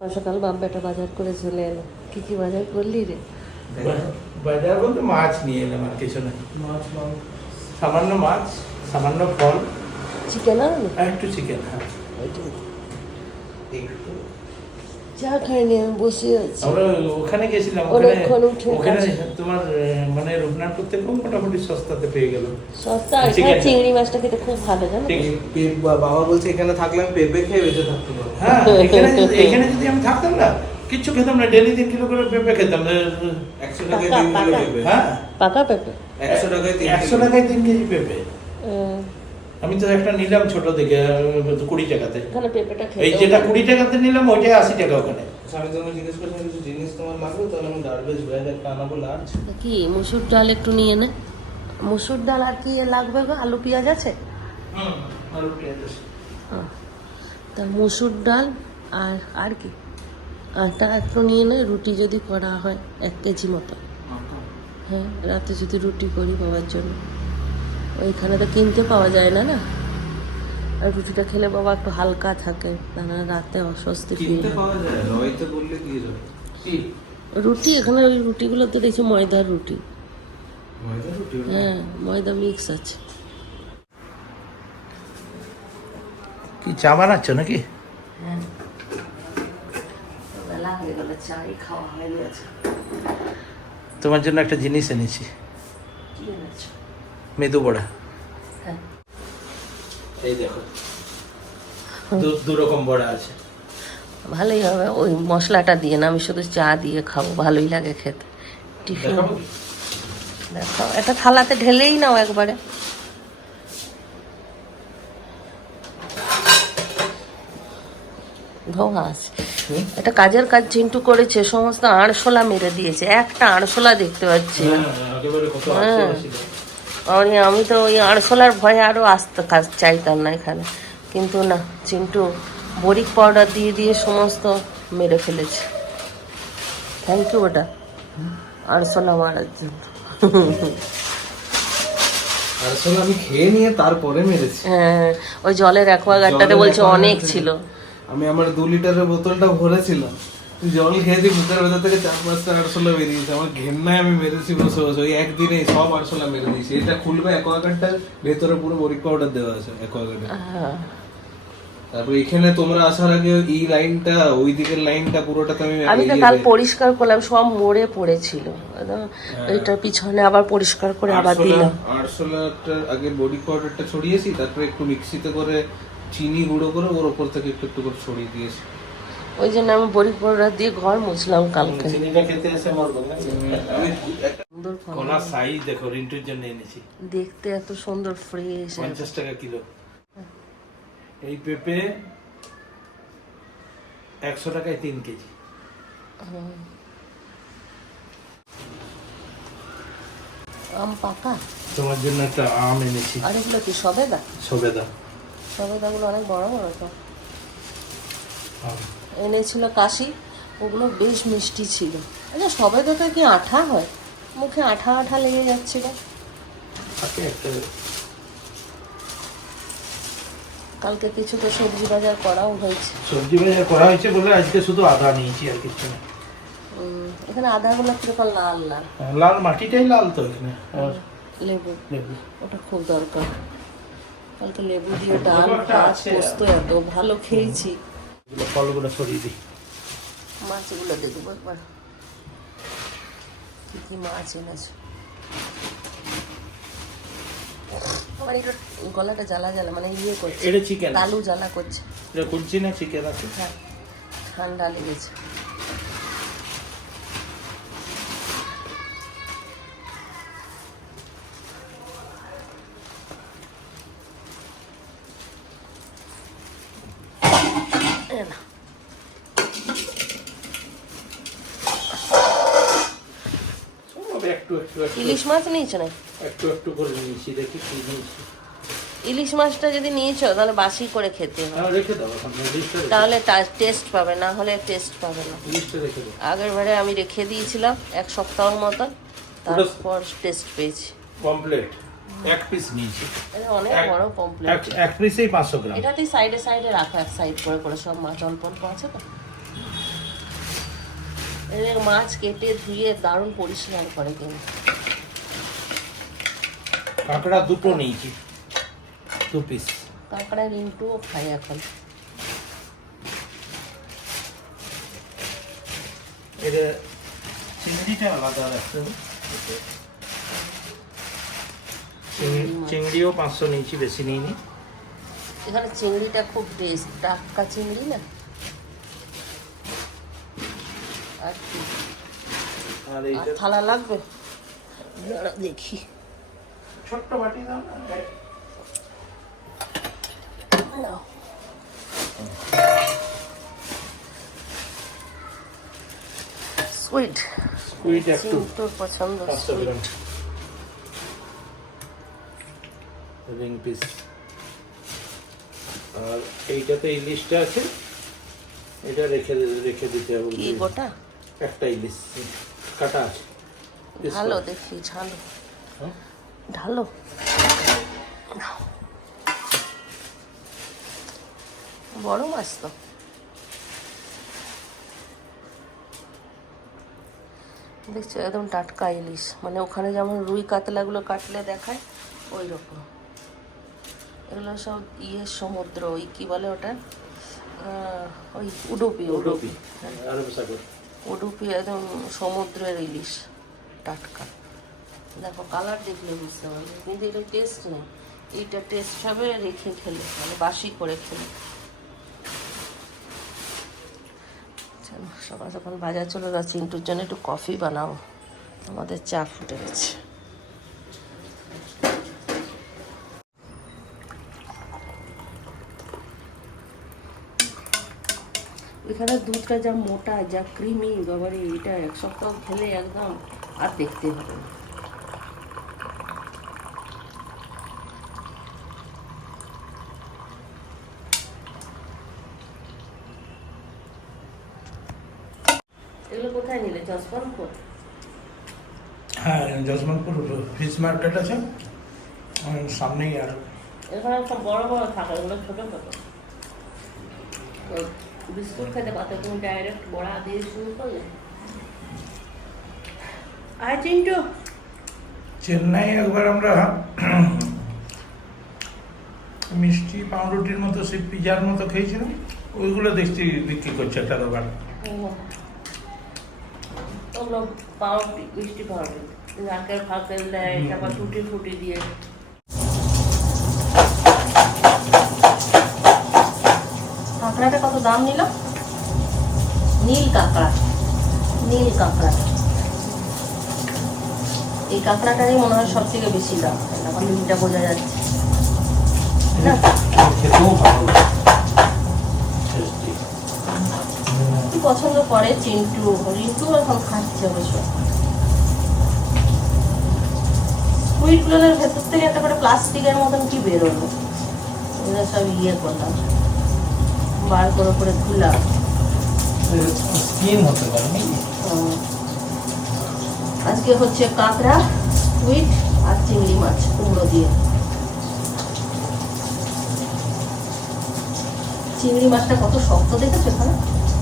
সকাল বাম্পেটা বাজার করে চলে এলো। কি কি বাজার করলি রে? বাজার বলতে মাছ নিয়ে এলাম আর কিছু না। সামান্য মাছ সামান্য ফল। চিকেন আর একটু চিকেন হ্যাঁ। চা খাইনি আমি বসে আছি। আমরা ওখানে গেছিলাম অনেকক্ষণ উঠে ওখানে তোমার আহ, মানে রঘুনাথপুর থেকেও মোটামুটি সস্তাতে পেয়ে গেল সস্তা এখানে চিংড়ি মাছটা খেতে খুব ভালো জানো তো? ঠিক। পে- বা- বাবা বলছে এখানে থাকলে আমি পেঁপে খেয়ে বেঁচে থাকতে পারব। হ্যাঁ এখানে এখানে যদি আমি থাকতাম না কিচ্ছু খেতাম না। ডেলি তিন কিলো করে পেঁপে খেতাম। একশো টাকায় তিন কিলো পেঁপে। হ্যাঁ? পাকা পেঁপে? একশো টাকায় একশো টাকায় তিন কেজি পেঁপে। আমি তো একটা নিলাম ছোট থেকে কুড়ি টাকাতে। এই যেটা কুড়ি টাকাতে নিলাম ওইটাই আশি টাকা ওখানে। আমি তোমাকে জিজ্ঞেস করছিলাম কিছু জিনিস তোমার লাগবে? তাহলে আমি গার্বেজ ব্যাগ একটা আনাবো লার্জ কি মুসুর ডাল একটু নিয়ে নে। মুসুর ডাল আর কি লাগবে গো? আলু পেঁয়াজ আছে? হুম আলু পেঁয়াজ আছে। তা মুসুর ডাল আর আর কি? আটা একটু নিয়ে নে রুটি যদি করা হয় এক কেজি মতো। হ্যাঁ রাতে যদি রুটি করি বাবার জন্য। ওইখানে তো কিনতে পাওয়া যায় না না? আর রুটিটা খেলে বাবা একটু হালকা থাকে না রাতে অস্বস্তি ফিল? রুটি এখানে ওই রুটিগুলো তো দেখছি ময়দার রুটি? হ্যাঁ ময়দা মিক্স আছে। কি চা বানাচ্ছ নাকি? হ্যাঁ। বেলা হয়ে গেল চাই খাওয়া হয়নি তোমার জন্য একটা জিনিস এনেছি। কি এনেছো? মেদু বড়া হ্যাঁ। এই দেখো দু- রকম বড়া আছে। ভালোই হবে ওই মশলাটা দিয়ে না আমি শুধু চা দিয়ে খাব ভালোই লাগে খেতে। টিফিন। দেখো একটা থালাতে ঢেলেই নাও একবারে। ধোঁয়াস এটা কাজের কাজ চিন্টু করেছে সমস্ত আড়শোলা মেরে দিয়েছে একটা আড়শোলা দেখতে পাচ্ছি। হ্যাঁ, আর আমি তো ওই আড়শোলার ভয়ে আরও আসতে কাজ চাইতাম না এখানে কিন্তু না চিন্টু বরিক পাউডার দিয়ে দিয়ে সমস্ত মেরে ফেলেছে থ্যাংক ইউ ওটা আড়শোলা মারার জন্য আর আসলে আমি খেয়ে নিয়ে তারপরে মেরেছি হ্যাঁ ওই জলের অ্যাকোয়াগার্ডটাতে বলছে অনেক ছিল আমি আমার দু লিটারের বোতলটা ভরেছিলাম জল খেয়েছি বুকের ভেতর থেকে চার পাঁচটা আরশোলা বেরিয়েছে আমার ঘেন্নায় আমি মেরেছি বসে বসে ওই একদিনে সব আরশোলা মেরে দিয়েছি এটা খুলবে অ্যাকোয়াগার্ডটার ভেতরে পুরো বরিক পাউডার দেওয়া আছে অ্যাকোয়াগার্ডে তারপর এখানে তোমরা আসার আগে এই লাইনটা ওই দিকের লাইনটা পুরোটা আমি আমি তো কাল পরিষ্কার করলাম সব মরে পড়েছিল ওইটার পিছনে আবার পরিষ্কার করে আবার দিলাম আরশোলাটা আগে বডি পাউডারটা ছড়িয়েছি তারপরে একটু মিক্সিতে করে চিনি গুঁড়ো করে ওর উপর থেকে একটু একটু করে ছড়িয়ে দিয়েছি ওই জন্য আমি বরিক পাউডার দিয়ে ঘর মুছলাম কালকে। সাইজ দেখো রিন্টুর জন্য এনেছি। দেখতে এত সুন্দর ফ্রেশ পঞ্চাশ টাকা কিলো। এই পেঁপে একশো টাকায় তিন কেজি। আম পাকা? তোমার জন্য একটা আম এনেছি। আর এগুলো কি সবেদা? সবেদা। সবেদাগুলো অনেক বড় বড় তো। আম। এনেছিল কাশি ওগুলো বেশ মিষ্টি ছিল। আচ্ছা সবাই তো কি আঠা হয়? মুখে আঠা আঠা লেগে যাচ্ছিল। কালকে কিছু তো সবজি বাজার করাও হয়েছে। সবজি বাজার করা হয়েছে বলে আজকে শুধু আদা নিয়েছি আর কিছু না। এখানে আদাগুলো কীরকম লাল লাল? লাল মাটিটাই লাল তো এখানে। আর লেবু। লেবু। ওটা খুব দরকার। কালকে লেবু দিয়ে ডাল ভাত পোস্ত এত ভালো খেয়েছি। এগুলো ফলগুলো সরিয়ে দিই। মাছগুলো দেখব একবার। কি কি মাছ এনেছো? আমার একটু গলাটা জ্বালা জ্বালা মানে ইয়ে করছে। এটা চিকেন আলু জ্বালা করছে। এটা করছি না চিকেন আছে? হ্যাঁ ঠান্ডা লেগেছে। ইলিশ মাছ নিয়েছো না একটু একটু করে নিয়েছি দেখি কি নিয়েছি। ইলিশ মাছটা যদি নিয়েছো তাহলে বাসি করে খেতে হবে। হ্যাঁ তাহলে টেস্ট পাবে না হলে টেস্ট পাবে না। আগের বারে আমি রেখে দিয়েছিলাম এক সপ্তাহের মতো তারপর টেস্ট পেয়েছি। কমপ্লিট এক পিস নিয়েছি। অনেক বড় কমপ্লিট এক এক পিসেই পাঁচশো গ্রাম। এটাতেই সাইডে সাইডে রাখো এক সাইড করে করে সব মাছ অল্প অল্প আছে তো। এদের মাছ কেটে ধুয়ে দারুণ পরিষ্কার করে কিন্তু কাঁকড়া দুটো নিয়েছি দু পিস কাঁকড়া রিন্টুও খায় এখন। এটা চিংড়িটা আলাদা রাখতে হবে। চিংড়িও পাঁচশো নিয়েছি বেশি নিইনি। এখানে চিংড়িটা খুব বেশ টাটকা চিংড়ি না? আর কি আর আর থালা লাগবে? দেখি। ছোট্ট বাটি দাও না সুইট সুইট একটু। তোর পছন্দ সুইট রিং পিস আর এইটাতে ইলিশটা আছে এটা রেখে রেখে দিতে হবে। কি গোটা? একটা ইলিশ কাটা ঢালো দেখি ঝালো? ঢালো। বড় মাছ তো। দেখছ একদম টাটকা ইলিশ। মানে ওখানে যেমন রুই কাতলাগুলো কাটলে দেখায় ওই রকম এগুলো সব ইয়ে সমুদ্র ওই কি বলে ওটা? ওই উডুপি। উডুপি। আরব সাগর। উডুপি একদম সমুদ্রের ইলিশ, টাটকা। দেখো কালার দেখলে বুঝতে পারবে। কিন্তু এটা টেস্ট নেই। এইটা টেস্ট হবে রেখে খেলে মানে বাসি করে খেলে। সকাল সকাল বাজার চলে যাচ্ছি। ইন্টুর জন্য একটু কফি বানাও আমাদের চা ফুটে গেছে। এখানে দুধটা যা মোটা যা ক্রিমি বাবারে এটা এক সপ্তাহ খেলে একদম আর দেখতে হবে এগুলো কোথায় নিলে? হ্যাঁ ফিশ মার্কেট আছে। সামনেই আর এখানে বড় বড় থাকে এগুলো ছোট ছোট। তো বিস্কুট খেতে ডাইরেক্ট বড়া দিয়ে শুরু করলে। আয় চিন্টু? চেন্নাই একবার আমরা মিষ্টি পাউরুটির মতো সেই পিজার মতো খেয়েছিলাম। ওইগুলো দেখছি বিক্রি করছে একটা দোকান পাউরুটি মিষ্টি পাউরুটি। নাকের ফাঁকের দেয় তারপর টুটি ফুটি দিয়ে কাঁকড়াটা কত দাম নিল? নীল কাঁকড়া। নীল কাঁকড়া। এই কাঁকড়াটারই মনে হয় সব থেকে বেশি দাম নীলটা বোঝা যাচ্ছে। না? কি পছন্দ করে? চিন্টু রিন্টু এখন খাচ্ছে অবশ্য। সুইটগুলোর ভেতর থেকে একটা করে প্লাস্টিকের মতন কি বেরোলো? এগুলো সব ইয়ে করলাম। বার করে করে ধুলাম। স্কিন হতে পারে? আজকে হচ্ছে কাঁকড়া সুইট আর চিংড়ি মাছ কুমড়ো দিয়ে। চিংড়ি মাছটা কত শক্ত দেখেছ এখানে?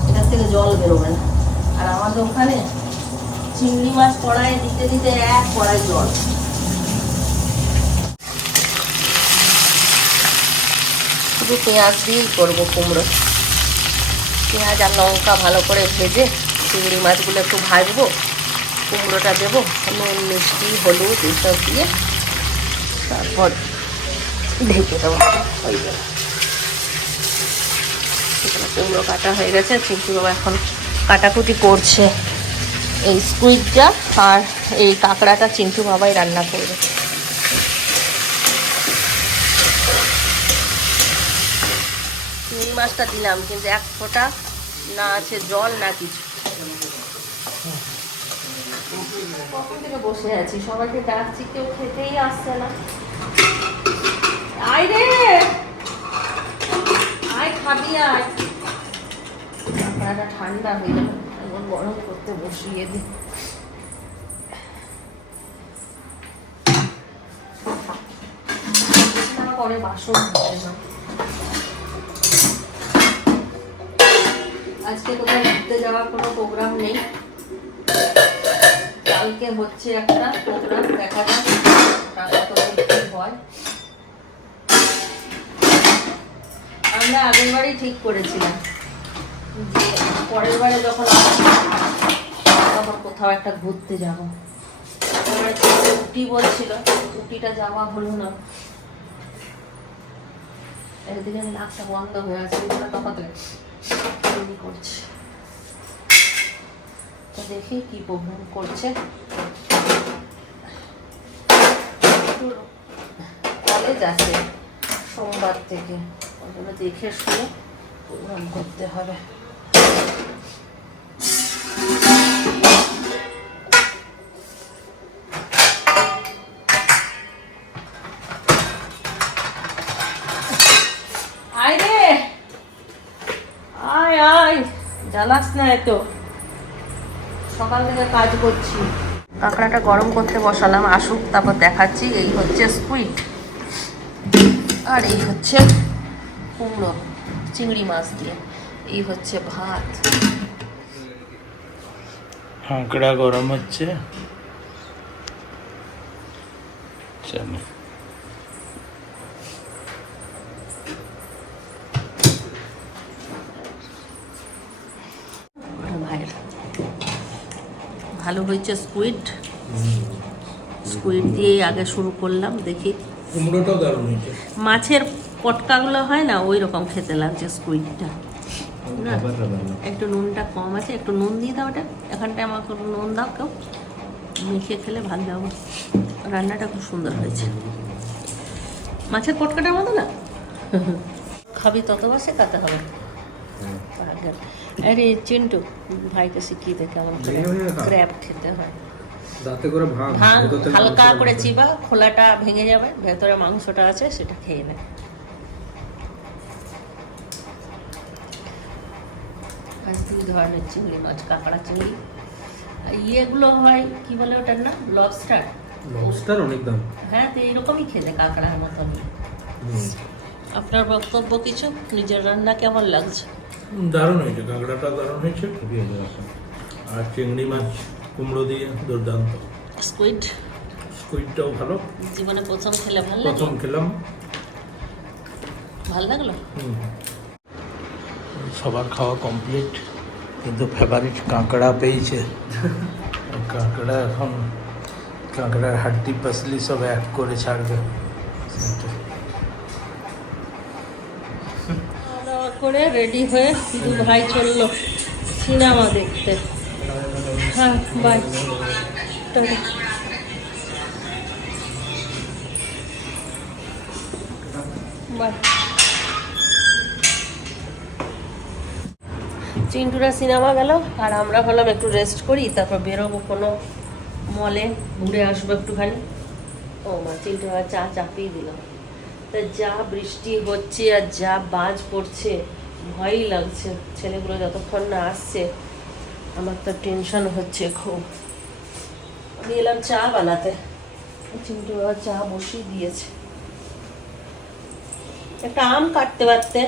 এটার থেকে জল বেরোবে না। আর আমাদের ওখানে চিংড়ি মাছ কড়াইয়ে দিতে দিতে এক কড়াই জল। শুধু পেঁয়াজ দিয়েই করব কুমড়ো। পেঁয়াজ আর লঙ্কা ভালো করে ভেজে চিংড়ি মাছগুলো একটু ভাজবো, কুমড়োটা দেবো, নুন, মিষ্টি, হলুদ এইসব দিয়ে তারপর ঢেকে দেবো। হয়ে যাবে কুমড়ো কাটা হয়ে গেছে চিন্টু বাবা এখন কাটাকুটি করছে। এই স্কুইডটা আর এই কাঁকড়াটা চিন্টু বাবাই রান্না করবে। চিংড়ি মাছটা দিলাম, কিন্তু এক ফোঁটা না আছে জল, না কিছু। কেউ খেতেই আয় খাবি ঠান্ডা হয়ে এখন গরম বসিয়ে পরে বাসন আজকে কোথাও ঘুরতে যাওয়ার কোনো প্রোগ্রাম নেই। কালকে হচ্ছে একটা প্রোগ্রাম দেখা হয়। আমরা আগের বারই ঠিক করেছিলাম যে পরের বারে যখন তখন কোথাও একটা ঘুরতে যাব। উটি বলছিল উটিটা যাওয়া হলো না। একদিকে নাকটা বন্ধ হয়ে আছে তফাতে তৈরি করছি। তো দেখি কি প্রবলেম করছে। কলেজ আছে সোমবার থেকে। ওগুলো দেখে শুনে প্রোগ্রাম করতে হবে। জ্বালাস না এত। সকাল থেকে কাজ করছি। কাঁকড়াটা গরম করতে বসালাম, আসুক, তারপর দেখাচ্ছি। এই হচ্ছে স্কুইড আর এই হচ্ছে কুমড়ো, চিংড়ি মাছ দিয়ে। এই হচ্ছে ভাত। কাঁকড়া গরম হচ্ছে। চলো। ভালো হয়েছে স্কুইড স্কুইড দিয়েই আগে শুরু করলাম দেখি। কুমড়োটাও দারুণ হয়েছে। মাছের পটকাগুলো হয় না ওই রকম খেতে লাগছে স্কুইডটা একটু নুনটা কম আছে একটু নুন দিয়ে দাও ওটা এখানটায় আমাকে নুন দাও কেউ। মিশিয়ে খেলে ভালো লাগবে রান্নাটা খুব সুন্দর হয়েছে। মাছের পটকাটার মতো না? খাবি ততবার শেখাতে হবে। পাগল। আরে চিন্টু ভাইকে শিখিয়ে দে কেমন করে ক্র্যাব খেতে হয়। দাঁতে করে ভাঙ হালকা করে চিবা খোলাটা ভেঙে যাবে ভেতরে মাংসটা আছে সেটা খেয়ে নে। আজ দুই ধরনের চিংড়ি মাছ কাঁকড়া চিংড়ি? আর ইয়েগুলো হয় কি বলে ওটার না লবস্টার লবস্টার অনেক দাম। হ্যাঁ তো এইরকমই খেতে কাঁকড়ার মতন। আপনার বক্তব্য কিছু? নিজের রান্না কেমন লাগছে? দারুণ হয়েছে কাঁকড়াটা দারুণ হয়েছে। খুবই আর চিংড়ি মাছ কুমড়ো দিয়ে দুর্দান্ত। স্কুইড? স্কুইডটাও ভালো। জীবনে প্রথম খেলে ভালো প্রথম খেলাম। ভালো লাগল? সবার খাওয়া কমপ্লিট কিন্তু ফেভারিট কাঁকড়া পেয়েছে। কাঁকড়া এখন কাঁকড়ার হাড্ডি পাসলি সব এক করে ছাড়বে। করে রেডি হয়ে দু ভাই চলল সিনেমা দেখতে। হ্যাঁ বাই বাই চিন্টুরা সিনেমা গেল, আর আমরা ভাবলাম একটু রেস্ট করি, তারপর বেরোবো কোনো মলে ঘুরে আসব একটুখানি। ও মা, চিন্টুরা চা চাপিয়ে দিল। তা যা বৃষ্টি হচ্ছে আর যা বাজ পড়ছে, ভয়ই লাগছে। ছেলেগুলো যতক্ষণ না আসছে, আমার তো টেনশন হচ্ছে খুব। আমি এলাম চা বানাতে। চিন্টু আবার চা বসিয়ে দিয়েছে। একটা আম কাটতে পারতে।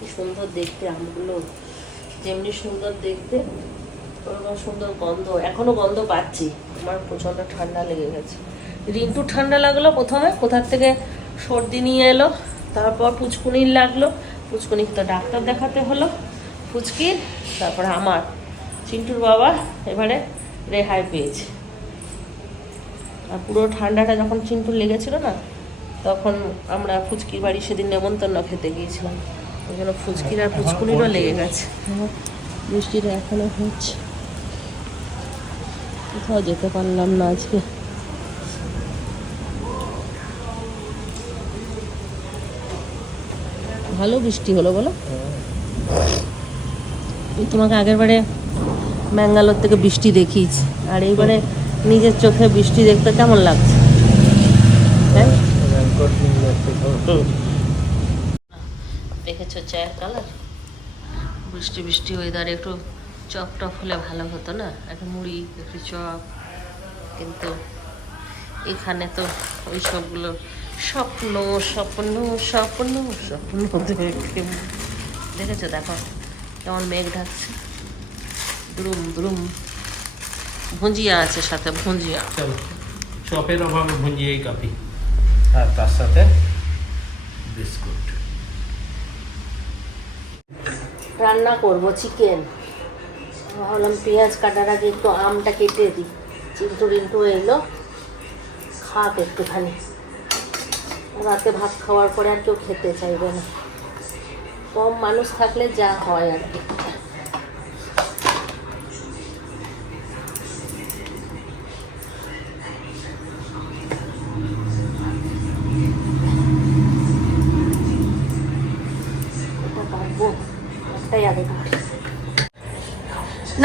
কি সুন্দর দেখতে আমগুলো। যেমনি সুন্দর দেখতে, ওরকম সুন্দর গন্ধ। এখনও গন্ধ পাচ্ছি। আমার প্রচণ্ড ঠান্ডা লেগে গেছে। রিন্টু ঠান্ডা লাগল প্রথমে, কোথার থেকে সর্দি নিয়ে এলো, তারপর পুচকুনির লাগল পুচকুনির তো ডাক্তার দেখাতে হলো, পুচকির, তারপরে আমার, চিন্টুর বাবা এবারে রেহাই পেয়েছে। আর পুরো ঠান্ডাটা যখন চিন্টুর লেগেছিল না, তখন আমরা ফুচকির বাড়ি সেদিন নেমন্তন্ন খেতে গিয়েছিলাম। ওই জন্য ফুচকির আর পুচকুনিরও লেগে গেছে। বৃষ্টিটা এখনও হচ্ছে। কোথাও যেতে পারলাম না আজকে। ভালো বৃষ্টি হলো বলো। তোমাকে আগের বারে ম্যাঙ্গালোর থেকে বৃষ্টি দেখিয়েছি। আর এইবারে নিজের চোখে বৃষ্টি দেখতে কেমন লাগছে? হ্যাঁ? দেখেছ চায়ের কালার বৃষ্টি বৃষ্টি ওয়েদারে একটু চপ টপ হলে ভালো হতো না? একটা মুড়ি, একটু চপ, কিন্তু এখানে তো ওই সবগুলো স্বপ্ন স্বপ্ন স্বপ্ন স্বপ্ন দেখে। দেখেছ? দেখো কেমন মেঘ ঢাকছে। দ্রুম দ্রুম ভুজিয়া আছে সাথে ভুজিয়া। চলো চপের অভাবে ভুঞ্জিয়েই কাপি আর তার সাথে বিস্কুট। রান্না করব চিকেন। ভাবলাম পেঁয়াজ কাটার আগে একটু আমটা কেটে দিই। চিন্টু রিন্টু এলো খাক একটুখানি। রাতে ভাত খাওয়ার পরে আর কেউ খেতে চাইবে না। কম মানুষ থাকলে যা হয় আর কি।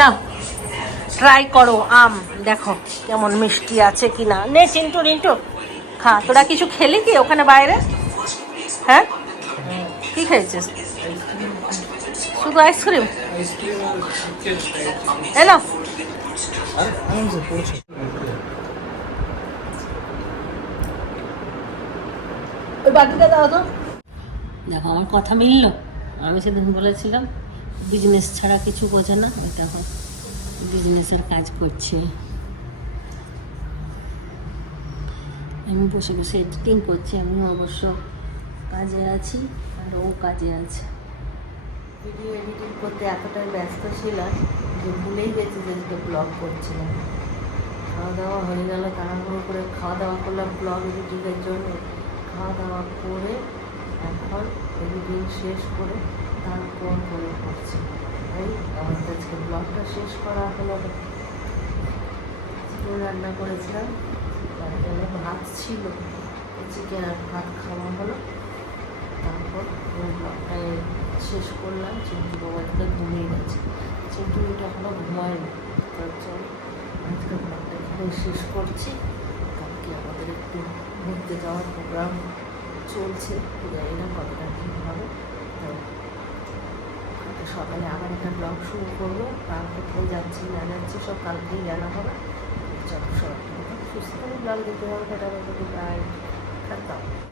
না ট্রাই করো, আম, দেখো কেমন মিষ্টি আছে কি না নে চিন্টু রিন্টু খা তোরা কিছু খেলি কি ওখানে বাইরে? হ্যাঁ? কি খেয়েছিস শুধু আইসক্রিম? এ না ওই বাটিটা দাও তো। দেখো, আমার কথা মিললো? আমি সেদিন বলেছিলাম বিজনেস ছাড়া কিছু বোঝে না দেখো বিজনেসের কাজ করছে। আমি বসে বসে এডিটিং করছি আমি অবশ্য কাজে আছি আর ও কাজে আছে। ভিডিও এডিটিং করতে এতটাই ব্যস্ত ছিলাম যে ভুলেই গেছি যে ব্লগ করছিলাম। খাওয়া দাওয়া হয়ে গেল, তাড়াহুড়ো করে খাওয়া দাওয়া করলাম ব্লগ এডিটিংয়ের জন্য। খাওয়া দাওয়া করে এখন এডিটিং শেষ করে তারপর করে করছি। তাই আমাদের আজকে ব্লগটা শেষ করা হলো রান্না করেছিলাম? ছিল। আর ভাত খাওয়া হলো। তারপর ব্লগটায় শেষ করলাম। চিন্টু বাবাকে ঘুমিয়ে গেছে। চিন্টু এটা এখনও ঘুমায়নি। তার জন্য আজকে ব্লগটা এখানে শেষ করছি। কালকে আমাদের একটু ঘুরতে যাওয়ার প্রোগ্রাম চলছে। জানি না কতটা ঠিক হবে। তো কালকে সকালে আবার একটা ব্লগ শুরু করব। কার কোথায় যাচ্ছি, না যাচ্ছি, সব কালকেই জানা হবে। সুস্থ ভাবে যেতে হবে সেটা কিন্তু প্রায় খেতাম